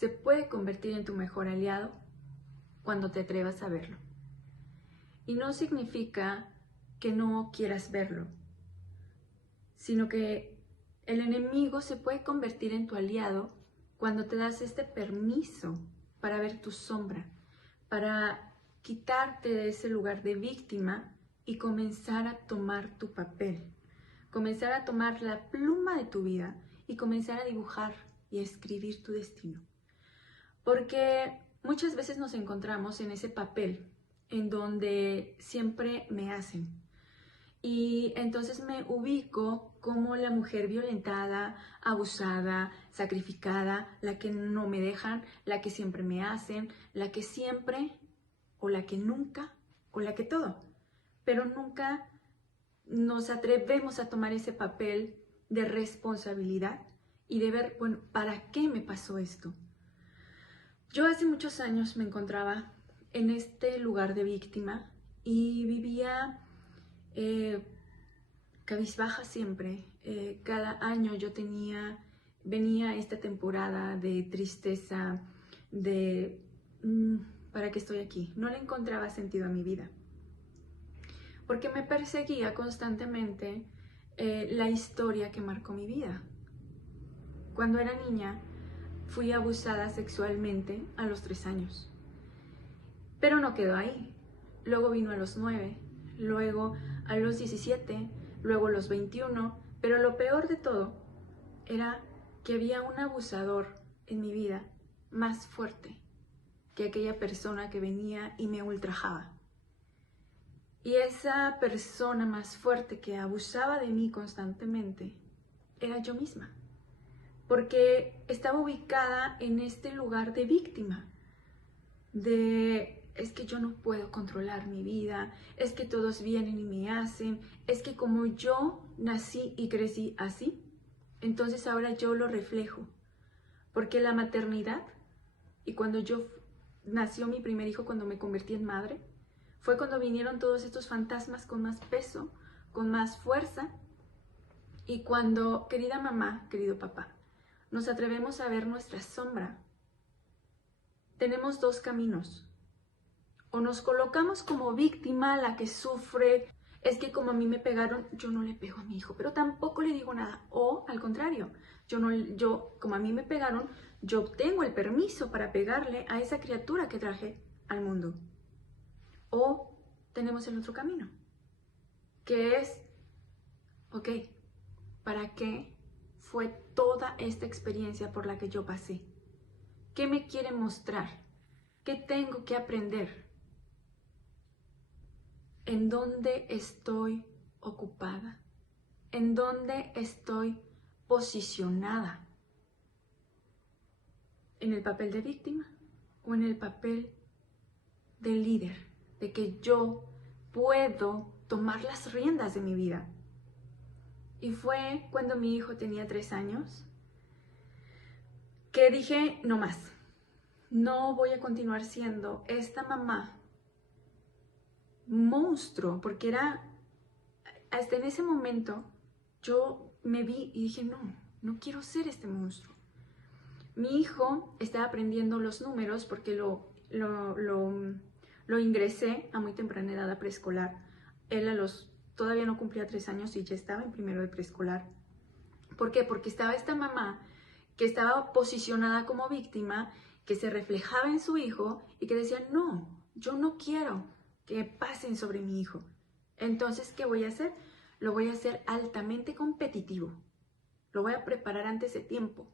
se puede convertir en tu mejor aliado cuando te atrevas a verlo. Y no significa que no quieras verlo, sino que el enemigo se puede convertir en tu aliado cuando te das este permiso para ver tu sombra, para quitarte de ese lugar de víctima y comenzar a tomar tu papel, comenzar a tomar la pluma de tu vida y comenzar a dibujar y a escribir tu destino. Porque muchas veces nos encontramos en ese papel en donde siempre me hacen. Y entonces me ubico como la mujer violentada, abusada, sacrificada, la que no me dejan, la que siempre me hacen, la que siempre, o la que nunca, o la que todo. Pero nunca nos atrevemos a tomar ese papel de responsabilidad y de ver, bueno, ¿para qué me pasó esto? Yo hace muchos años me encontraba en este lugar de víctima y vivía cabizbaja siempre. Cada año yo venía esta temporada de tristeza, de ¿para qué estoy aquí? No le encontraba sentido a mi vida. Porque me perseguía constantemente la historia que marcó mi vida. Cuando era niña, fui abusada sexualmente a los 3 años. Pero no quedó ahí. Luego vino a los 9, luego a los 17, luego a los 21. Pero lo peor de todo era que había un abusador en mi vida más fuerte que aquella persona que venía y me ultrajaba. Y esa persona más fuerte que abusaba de mí constantemente era yo misma. Porque estaba ubicada en este lugar de víctima, es que yo no puedo controlar mi vida, es que todos vienen y me hacen, es que como yo nací y crecí así, entonces ahora yo lo reflejo. Porque la maternidad, y cuando nació mi primer hijo, cuando me convertí en madre, fue cuando vinieron todos estos fantasmas con más peso, con más fuerza, y cuando, querida mamá, querido papá, nos atrevemos a ver nuestra sombra, tenemos 2 caminos. O nos colocamos como víctima, la que sufre, es que como a mí me pegaron, yo no le pego a mi hijo, pero tampoco le digo nada. O al contrario, como a mí me pegaron, yo tengo el permiso para pegarle a esa criatura que traje al mundo. O tenemos el otro camino, que es, ok, ¿para qué fue toda esta experiencia por la que yo pasé? ¿Qué me quiere mostrar? ¿Qué tengo que aprender? ¿En dónde estoy ocupada? ¿En dónde estoy posicionada? ¿En el papel de víctima o en el papel de líder? De que yo puedo tomar las riendas de mi vida. Y fue cuando mi hijo tenía 3 años que dije, no más, no voy a continuar siendo esta mamá monstruo, porque era, hasta en ese momento, yo me vi y dije, no quiero ser este monstruo. Mi hijo estaba aprendiendo los números porque lo ingresé a muy temprana edad a preescolar. Él todavía no cumplía 3 años y ya estaba en primero de preescolar. ¿Por qué? Porque estaba esta mamá que estaba posicionada como víctima, que se reflejaba en su hijo y que decía, no, yo no quiero que pasen sobre mi hijo. Entonces, ¿qué voy a hacer? Lo voy a hacer altamente competitivo. Lo voy a preparar antes de tiempo.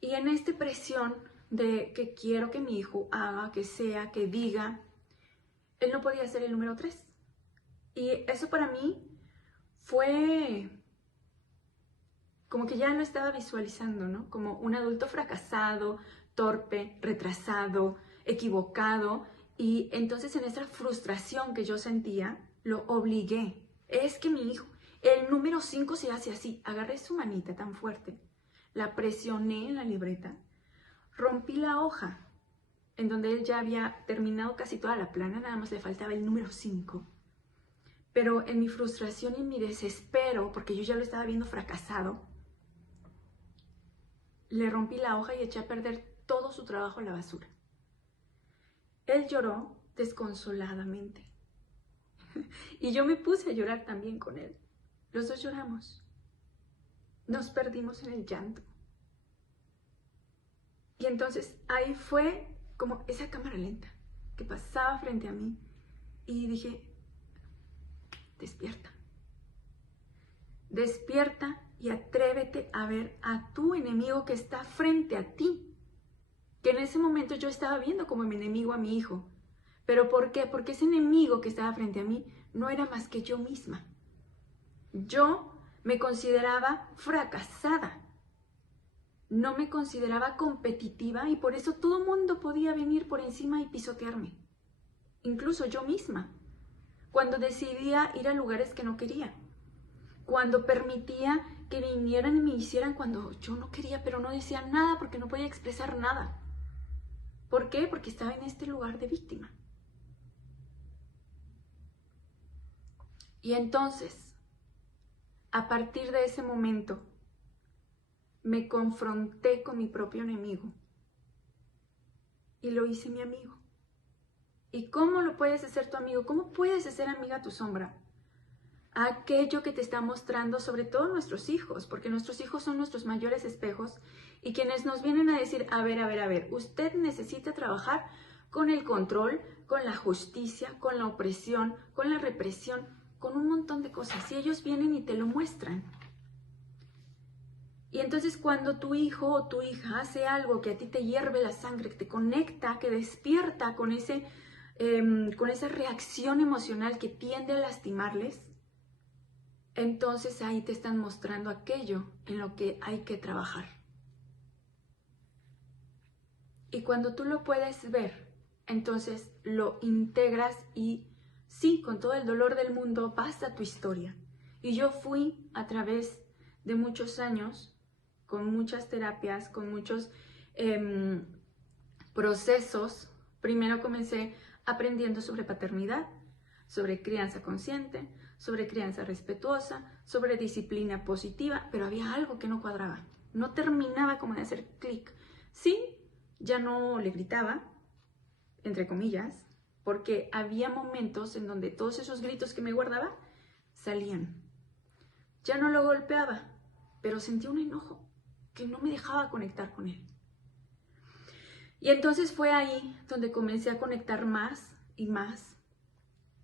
Y en esta presión de que quiero que mi hijo haga, que sea, que diga, él no podía ser el número 3. Y eso para mí fue como que ya lo estaba visualizando, ¿no? Como un adulto fracasado, torpe, retrasado, equivocado. Y entonces en esa frustración que yo sentía, lo obligué. Es que mi hijo, el número 5 se hace así. Agarré su manita tan fuerte, la presioné en la libreta, rompí la hoja en donde él ya había terminado casi toda la plana, nada más le faltaba el número 5. Pero en mi frustración y en mi desespero, porque yo ya lo estaba viendo fracasado, le rompí la hoja y eché a perder todo su trabajo a la basura. Él lloró desconsoladamente. Y yo me puse a llorar también con él. Los dos lloramos. Nos perdimos en el llanto. Y entonces ahí fue como esa cámara lenta que pasaba frente a mí. Y dije, despierta. Despierta y atrévete a ver a tu enemigo que está frente a ti. Que en ese momento yo estaba viendo como mi enemigo a mi hijo. ¿Pero por qué? Porque ese enemigo que estaba frente a mí no era más que yo misma. Yo me consideraba fracasada. No me consideraba competitiva y por eso todo el mundo podía venir por encima y pisotearme. Incluso yo misma. Cuando decidía ir a lugares que no quería. Cuando permitía que vinieran y me hicieran cuando yo no quería, pero no decía nada porque no podía expresar nada. ¿Por qué? Porque estaba en este lugar de víctima. Y entonces, a partir de ese momento, me confronté con mi propio enemigo y lo hice mi amigo. ¿Y cómo lo puedes hacer tu amigo? ¿Cómo puedes hacer amiga a tu sombra? Aquello que te está mostrando, sobre todo nuestros hijos, porque nuestros hijos son nuestros mayores espejos y quienes nos vienen a decir, a ver, usted necesita trabajar con el control, con la justicia, con la opresión, con la represión, con un montón de cosas. Y ellos vienen y te lo muestran. Y entonces cuando tu hijo o tu hija hace algo que a ti te hierve la sangre, que te conecta, que despierta con esa reacción emocional que tiende a lastimarles, entonces ahí te están mostrando aquello en lo que hay que trabajar. Y cuando tú lo puedes ver, entonces lo integras y sí, con todo el dolor del mundo, basta tu historia. Y yo fui a través de muchos años, con muchas terapias, con muchos procesos. Primero comencé aprendiendo sobre paternidad, sobre crianza consciente, sobre crianza respetuosa, sobre disciplina positiva, pero había algo que no cuadraba. No terminaba como de hacer clic. Sí, ya no le gritaba, entre comillas, porque había momentos en donde todos esos gritos que me guardaba salían. Ya no lo golpeaba, pero sentía un enojo que no me dejaba conectar con él. Y entonces fue ahí donde comencé a conectar más y más.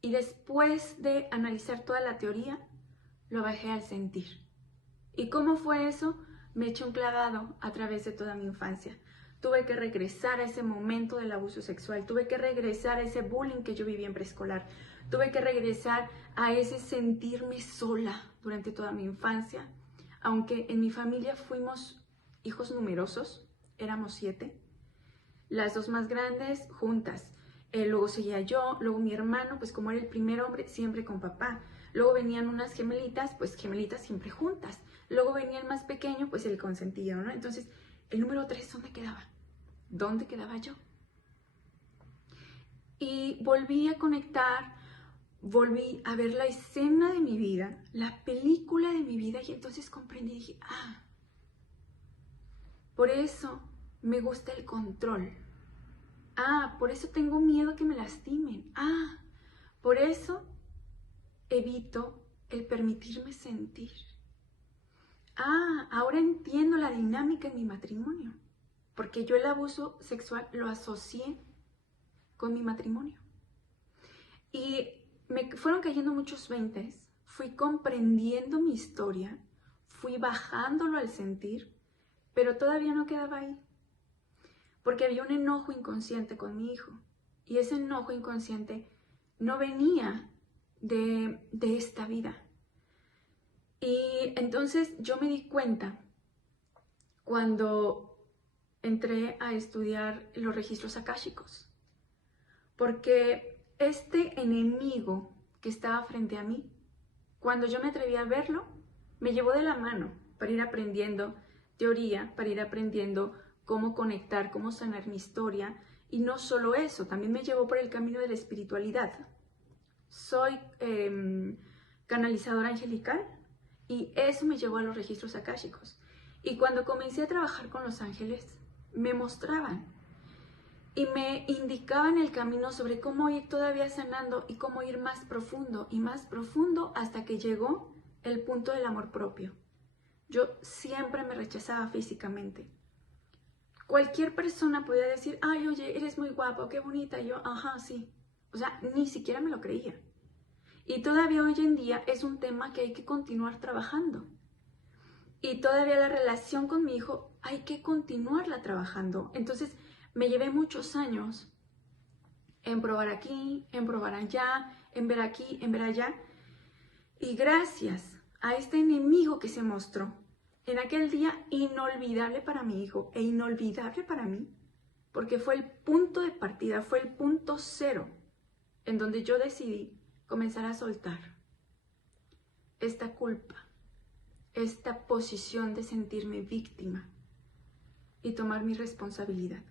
Y después de analizar toda la teoría, lo bajé al sentir. ¿Y cómo fue eso? Me eché un clavado a través de toda mi infancia. Tuve que regresar a ese momento del abuso sexual, tuve que regresar a ese bullying que yo viví en preescolar, tuve que regresar a ese sentirme sola durante toda mi infancia. Aunque en mi familia fuimos hijos numerosos, éramos 7, las 2 más grandes juntas, luego seguía yo, luego mi hermano, pues como era el primer hombre, siempre con papá. Luego venían unas gemelitas, pues gemelitas siempre juntas. Luego venía el más pequeño, pues el consentido, ¿no? Entonces, el número 3, ¿dónde quedaba? ¿Dónde quedaba yo? Y volví a conectar, volví a ver la escena de mi vida, la película de mi vida, y entonces comprendí y dije, por eso me gusta el control. Por eso tengo miedo a que me lastimen. Por eso evito el permitirme sentir. Ahora entiendo la dinámica en mi matrimonio, porque yo el abuso sexual lo asocié con mi matrimonio. Y me fueron cayendo muchos 20s, fui comprendiendo mi historia, fui bajándolo al sentir, pero todavía no quedaba ahí, porque había un enojo inconsciente con mi hijo, y ese enojo inconsciente no venía de esta vida. Y entonces yo me di cuenta cuando entré a estudiar los registros akáshicos, porque este enemigo que estaba frente a mí, cuando yo me atreví a verlo, me llevó de la mano para ir aprendiendo teoría, para ir aprendiendo cómo conectar, cómo sanar mi historia, y no solo eso, también me llevó por el camino de la espiritualidad. Soy canalizadora angelical y eso me llevó a los registros akáshicos. Y cuando comencé a trabajar con los ángeles, me mostraban y me indicaban el camino sobre cómo ir todavía sanando y cómo ir más profundo hasta que llegó el punto del amor propio. Yo siempre me rechazaba físicamente. Cualquier persona podía decir, ay, oye, eres muy guapa, qué bonita. Y yo, ajá, sí. O sea, ni siquiera me lo creía. Y todavía hoy en día es un tema que hay que continuar trabajando. Y todavía la relación con mi hijo hay que continuarla trabajando. Entonces me llevé muchos años en probar aquí, en probar allá, en ver aquí, en ver allá. Y gracias a este enemigo que se mostró en aquel día inolvidable para mi hijo e inolvidable para mí, porque fue el punto de partida, fue el punto cero en donde yo decidí comenzar a soltar esta culpa, esta posición de sentirme víctima y tomar mi responsabilidad.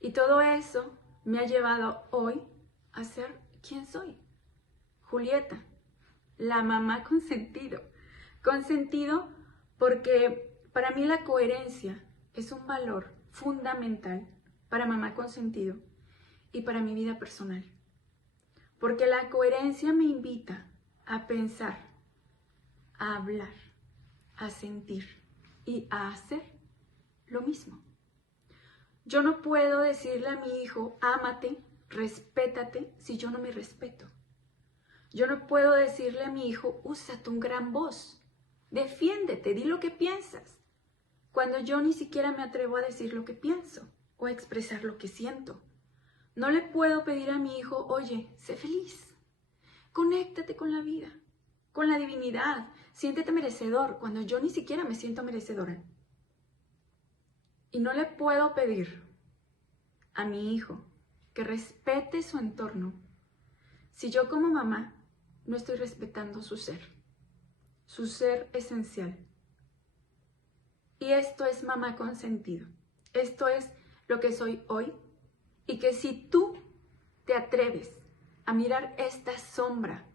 Y todo eso me ha llevado hoy a ser quien soy, Julieta, la mamá consentido. Consentido porque para mí la coherencia es un valor fundamental para mamá consentido y para mi vida personal. Porque la coherencia me invita a pensar, a hablar, a sentir y a hacer lo mismo. Yo no puedo decirle a mi hijo, ámate, respétate, si yo no me respeto. Yo no puedo decirle a mi hijo, usa tu gran voz, defiéndete, di lo que piensas, cuando yo ni siquiera me atrevo a decir lo que pienso o a expresar lo que siento. No le puedo pedir a mi hijo, oye, sé feliz, conéctate con la vida, con la divinidad, siéntete merecedor, cuando yo ni siquiera me siento merecedora. Y no le puedo pedir a mi hijo que respete su entorno si yo como mamá no estoy respetando su ser esencial. Y esto es mamá consentido. Esto es lo que soy hoy. Y que si tú te atreves a mirar esta sombra,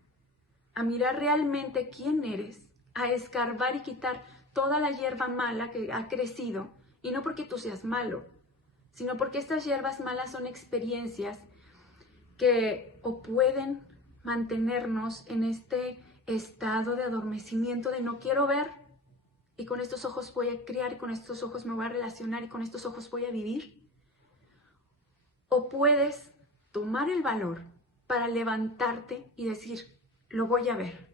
a mirar realmente quién eres, a escarbar y quitar toda la hierba mala que ha crecido, y no porque tú seas malo, sino porque estas hierbas malas son experiencias que o pueden mantenernos en este estado de adormecimiento de no quiero ver, y con estos ojos voy a criar, y con estos ojos me voy a relacionar, y con estos ojos voy a vivir. O puedes tomar el valor para levantarte y decir, lo voy a ver.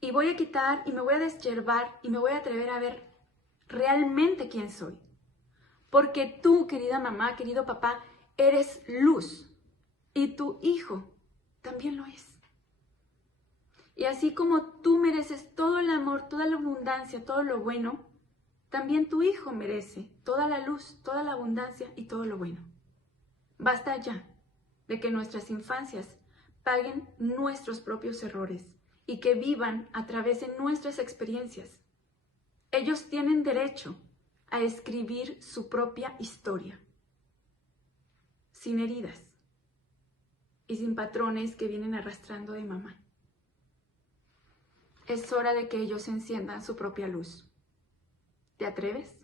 Y voy a quitar y me voy a deshiervar y me voy a atrever a ver realmente quién soy. Porque tú, querida mamá, querido papá, eres luz. Y tu hijo también lo es. Y así como tú mereces todo el amor, toda la abundancia, todo lo bueno, también tu hijo merece toda la luz, toda la abundancia y todo lo bueno. Basta ya de que nuestras infancias paguen nuestros propios errores y que vivan a través de nuestras experiencias. Ellos tienen derecho a escribir su propia historia, sin heridas y sin patrones que vienen arrastrando de mamá. Es hora de que ellos enciendan su propia luz. ¿Te atreves?